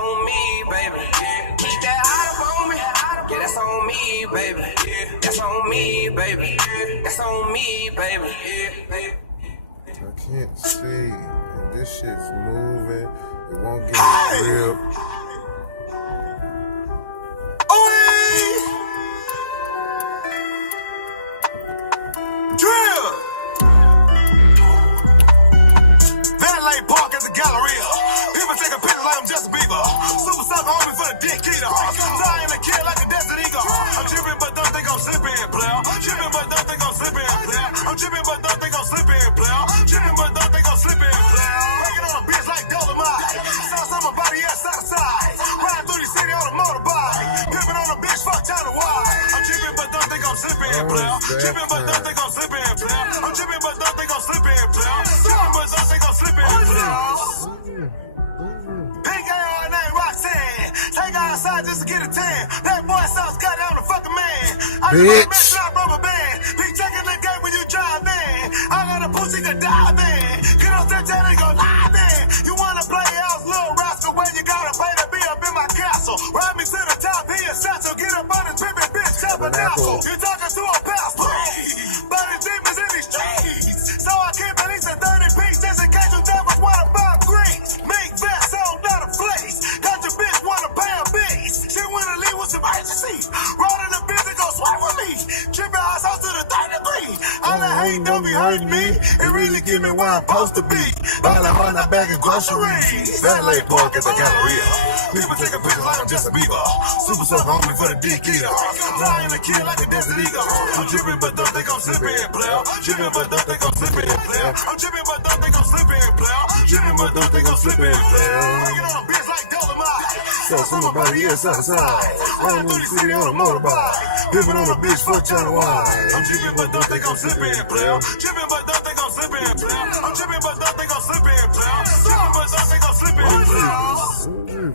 on me, baby. Yeah. Keep that eye up on me. Yeah, that's on me, baby. Yeah, that's on me, baby. Yeah, that's on me, baby. Yeah. I can't see. And this shit's moving. It won't get a grip. Valet Park at the Galleria. People taking pictures like I'm Justin Bieber. Super sucker homie for the dick eater. Flying a kid like a desert eagle. I'm tripping but don't think I'm slipping, player. Tripping but don't think I'm slipping, player. I'm tripping but don't think I'm slipping, player. Tripping but don't think I'm slipping, player. Breaking on a bitch like Dolomite. Saw my body ass side to side. Riding through the city on a motorbike. Pimping on a bitch, fuck China wide. I'm tripping but don't think I'm slipping, player. Tripping but don't think I'm slipping, player. I'm tripping but don't think I'm slipping, player. Tripping but don't think I'm slipping, player. Pink AR name Roxanne. Take her outside just to get a tan. That boy sauce got down the fucking man. I just want to make rubber band. Be checking the game when you drive in. I got a pussy to dive in. Get on that and go live in. You wanna play house, little rascal? Where you gotta pay to be up in my castle? Ride me to the top, he a satchel. Get up on this pimpin' bitch, tabernacle. You talking to a pastor? But his demons in these streets. So I keep at least a 30 piece just in case you devils wanna buy greens. Make that sound not a place. Got your bitch wanna pay a base. She wanna leave with some emergency. Rolling the bitch and go sweat with me. Tripping house out to the 3rd degree. All that hate don't be hurting me. It really give me where I'm supposed to be. While I'm on that bag of groceries. Valet Park at the Galleria. People taking pictures like I'm Justin Bieber. Super so homie for the dick eater. Flying a kid like a desert eagle. I'm tripping but don't think I'm slipping, player. Tripping but don't think I'm slipping, player. I'm tripping but don't think I'm slipping, player. Tripping but don't think I'm slipping, player. Breaking on a bitch like Dolomite. Saw my body ass outside. Riding through the city on a motorbike. Pimping on a bitch for China wide. I'm tripping but don't think I'm slipping, player. Tripping but don't think I'm slipping, player. I'm tripping but don't think I'm slipping, player. Tripping but don't think I'm slipping, player.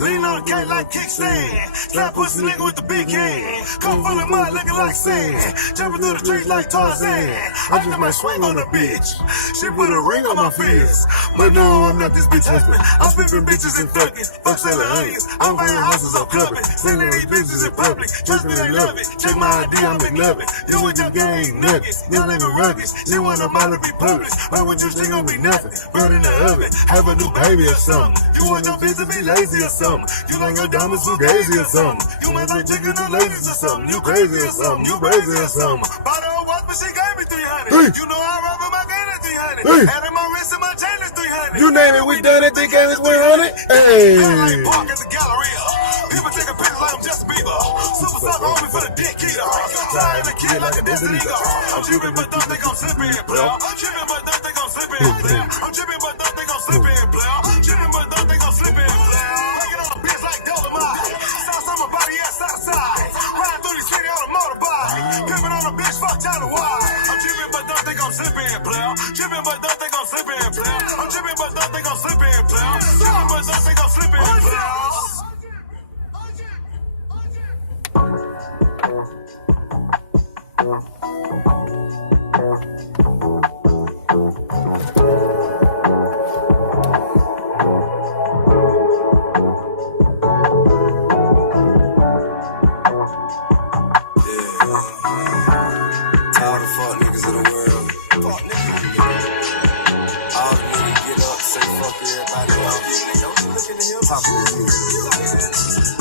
Lean on the cake like kickstand. Slap pussy nigga with the big hand. Come from the mud looking like sand. Jumping through the streets like Tarzan. I just might swing on a bitch. She put a ring on my fist. But no, I'm not this bitch husband. I'm flipping bitches and fucking. Fuck selling onions. I'm buying houses up clubbing. Selling these bitches in public. Trust me, they love it. Check my ID, I'm McLovin. You with your gang nuggets. You living rugged. You want a bottle to be published. Why would you think gonna be nothing? Burn in the oven. Have a new baby or something. You want your bitch to be lazy or something. You like your diamonds fugazi or something. You might like chicken or ladies or something. You crazy or something. You crazy or something. Bought her a watch, but she gave me 300. Hey. You know I rap with my gun at 300. Hey. Had in my wrist and my chain is 300. You name it, we done it. They gave us 100. Hey. Valet Park at the Galleria. People taking pictures like I'm Justin Bieber. Super sucker homie for the dick eater. Flying a kid like a desert eagle. I'm tripping but don't think I'm slipping, player. I'm tripping but don't think I'm slipping, player. I'm tripping but don't think I'm slipping, player. I'm tripping but don't think I'm slipping, player. My body ass side to side. Riding through the city on a motorbike. Pimping on a bitch, fuck China wide. I'm tripping but don't think I'm slipping, player. Tripping but don't think I'm slipping, player. I'm tripping but don't think I'm slipping, player. Tripping but don't think I'm slipping, player.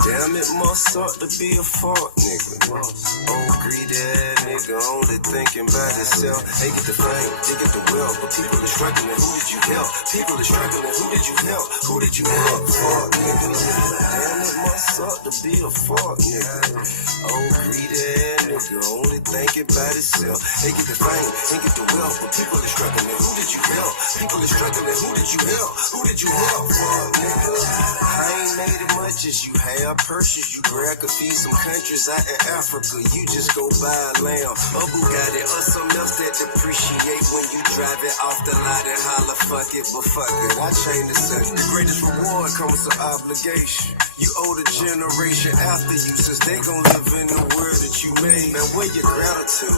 Damn, it must suck to be a fuck nigga. Oh, greedy ass nigga, only thinking about himself. They get the fame, they get the wealth, but people are struggling. Who did you help? People are struggling. Who did you help? Who did you help? Fuck nigga. Damn, it must suck to be a fuck nigga. Oh, greedy ass nigga, only thinking about himself. They get the fame, they get the wealth, but people are struggling. Who did you help? People are struggling. Who did you help? Who did you help? Fuck nigga. I ain't made it much as you have purses. You grab could feed some countries out in Africa. You just go buy a lamb, a Bugatti, or something else that depreciate when you drive it off the lot and holler, fuck it, but fuck it. I change the set. The greatest reward comes with obligation. You owe the generation after you, since they gon' live in the world that you made. Man, where your gratitude?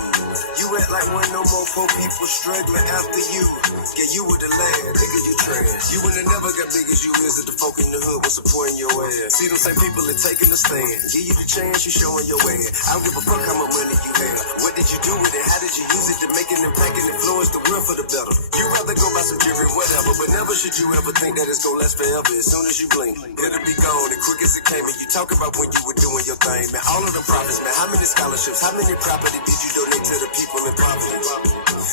You act like when no more poor people struggling after you. Yeah, you were the lad, nigga, you trash. You wouldn't never got big as you is if the folk in the hood was supporting your ass. See them same people that taking the stand. Give you the chance, you showing your way. I don't give a fuck how much money you have. What did you do with it? How did you use it to make an impact and influence the world for the better? You rather go buy some jewelry, whatever, but never should you ever think that it's gonna last forever. As soon as you blink, it'll be gone and quick as it came. And you talk about when you were doing your thing, man. All of the profits, man. How many scholarships? How many property did you donate to the people in poverty?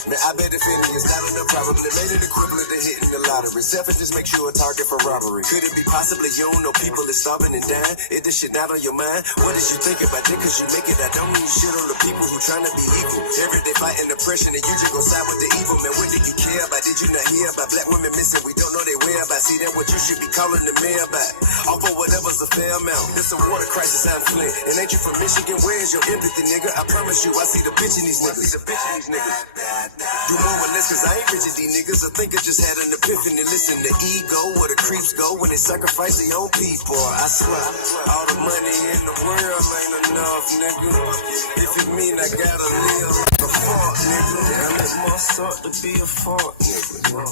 Man, I bet if any is not enough, probably made it equivalent to hitting the lottery. Selfish just makes you a target for robbery. Could it be possibly you don't know people is starving and dying? Is this shit not on your mind? What did you think about it? Cause you make it. I don't mean shit on the people who trying to be evil. Every day fighting oppression and you just go side with the evil. Man, what do you care about? Did you not hear about black women missing? We don't know they whereabouts. See, that what you should be calling the mayor about. All for whatever's a fair amount. It's a water crisis out in Flint. And ain't you from Michigan? Where's your empathy, nigga? I promise you, I see the bitch in these niggas. Do more or less, cause I ain't rich as these niggas. I think I just had an epiphany. Listen, the ego where the creeps go when they sacrifice their own people. I swear, all the money in the world ain't enough, nigga. If it mean I gotta live like a fuck, nigga. Damn, it must suck to be a fuck, nigga.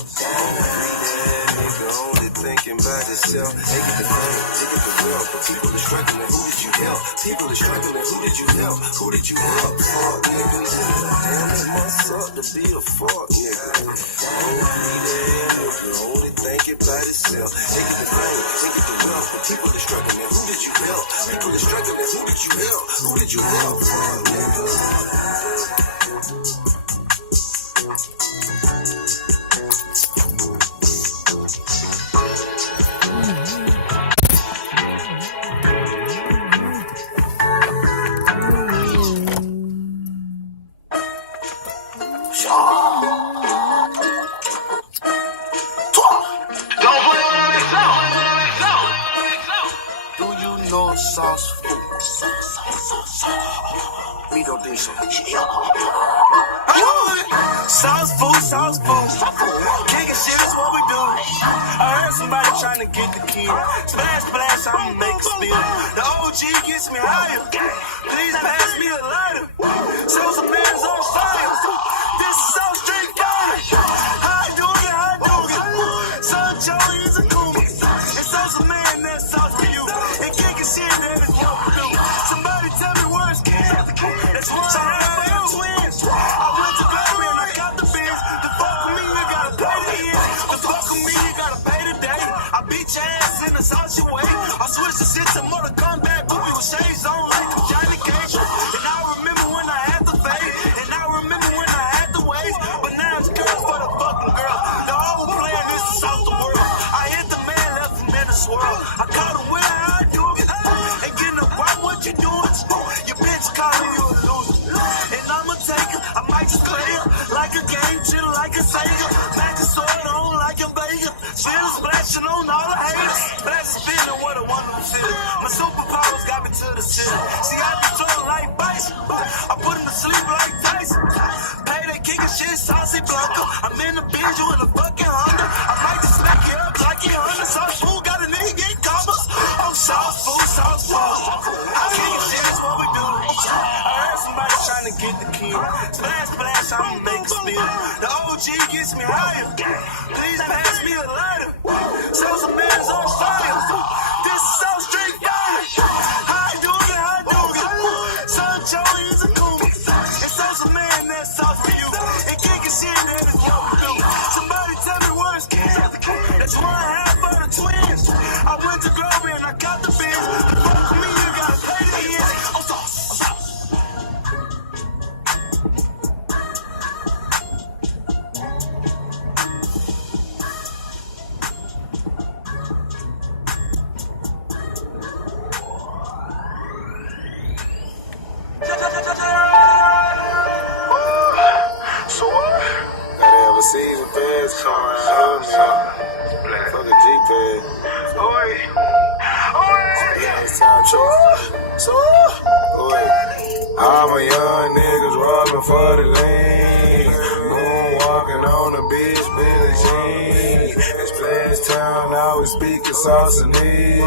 Nigga, only thinking about itself. They get the fame, they get the wealth. But people are struggling, who did you help? People are struggling, who did you help? Who did you help? Fuck, nigga. Damn, it must suck to be a fuck, nigga. Only thinking about itself. They get the fame, they get the wealth. But people are struggling, who did you help? People are struggling, who did you help? Who did you help? Fuck, nigga. Sauce food. Me don't do so. Sauce food. Kicking shit is what we do. I heard somebody trying to get the key. Splash, I'ma make a spill. The OG gets me higher. Please pass me a lighter. Show some man's on fire. This is so straight fire. How I do it. Son Joe, he's a cool. And so some man that's sauce for you. And kicking shit that is what we do. Somebody tell me where's kids. That's one I have twins. I went to Glory and I got the biz. The fuck with me, you gotta pay the ends. The fuck with me, you gotta pay the day. I beat your ass in the Sachi way. I switched the shit to Mortal Kombat, booby with shades on like Johnny Cage. And I remember when I had the fade. And I remember when I had the waves. But now it's girls for the fucking girls. The whole plan is to solve the world. I hit the man, left him in a swirl. I caught him with how I do it. And getting up right what you doing. Your bitch calling you a loser. And I'ma take her, I might just play her. Like a game, chill like a Sega. Back a sword on like a Vega. Feeling splashing on all the haters. That's feeling what a wonderful feeling. My superpowers got me to the ceiling. See, I be feeling like Bison. I put him to sleep like Tyson. Pay that kicking shit, saucy Blanca. I'm in the binge, you in a fucking Honda. I might just smack you up like you Honda. Sauce food got a nigga get commas. Oh, sauce food. I kicking shit, that's what we do. I heard somebody trying to get the key. Splash, I'ma make a spill. The OG gets me higher. Please pass me a lighter. Show some man's on fire. This is so straight fire. How I do it. Son Joe, he's a cool. And so some man that's sauce for you. And kicking shit that is what we do. Somebody tell me where's kids. That's one half of the twins. I went to Glory and I got the biz. The fuck with me, you gotta pay the ends. Oh, sauce. Season pass coming out, man. Fuck a G-pad. Yeah, it's time to all my young niggas robbing for the lane. Moonwalking on the beach, Billie Jean. It's Splash Town, always speaking sauce and knees.